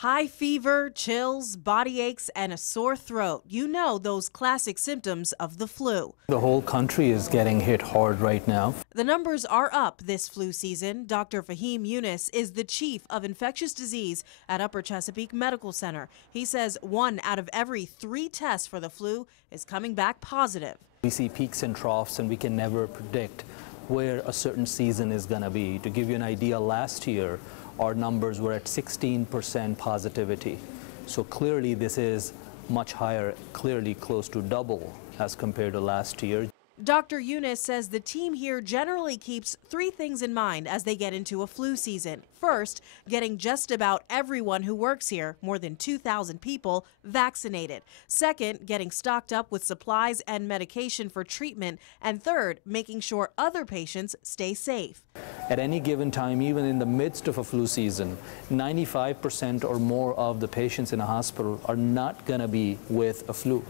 High fever, chills, body aches, and a sore throat. You know those classic symptoms of the flu. The whole country is getting hit hard right now. The numbers are up this flu season. Dr. Fahim Yunus is the chief of infectious disease at Upper Chesapeake Medical Center. He says 1 out of every 3 tests for the flu is coming back positive. We see peaks and troughs, and we can never predict where a certain season is going to be. To give you an idea, last year our numbers were at 16% positivity. So clearly this is much higher, clearly close to double as compared to last year. Dr. Yunus says the team here generally keeps 3 things in mind as they get into a flu season. First, getting just about everyone who works here, more than 2,000 people, vaccinated. Second, getting stocked up with supplies and medication for treatment. And third, making sure other patients stay safe. At any given time, even in the midst of a flu season, 95% or more of the patients in a hospital are not going to be with a flu.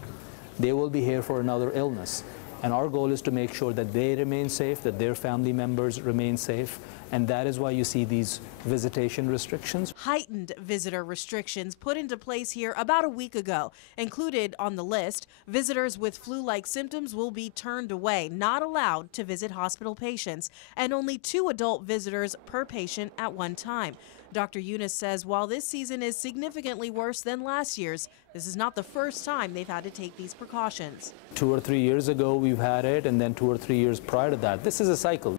They will be here for another illness. And our goal is to make sure that they remain safe, that their family members remain safe, and that is why you see these visitation restrictions. Heightened visitor restrictions put into place here about a week ago. Included on the list, visitors with flu-like symptoms will be turned away, not allowed to visit hospital patients, and only 2 adult visitors per patient at one time. Dr. Yunus says while this season is significantly worse than last year's, this is not the first time they've had to take these precautions. 2 or 3 years ago we've had it, and then 2 or 3 years prior to that. This is a cycle.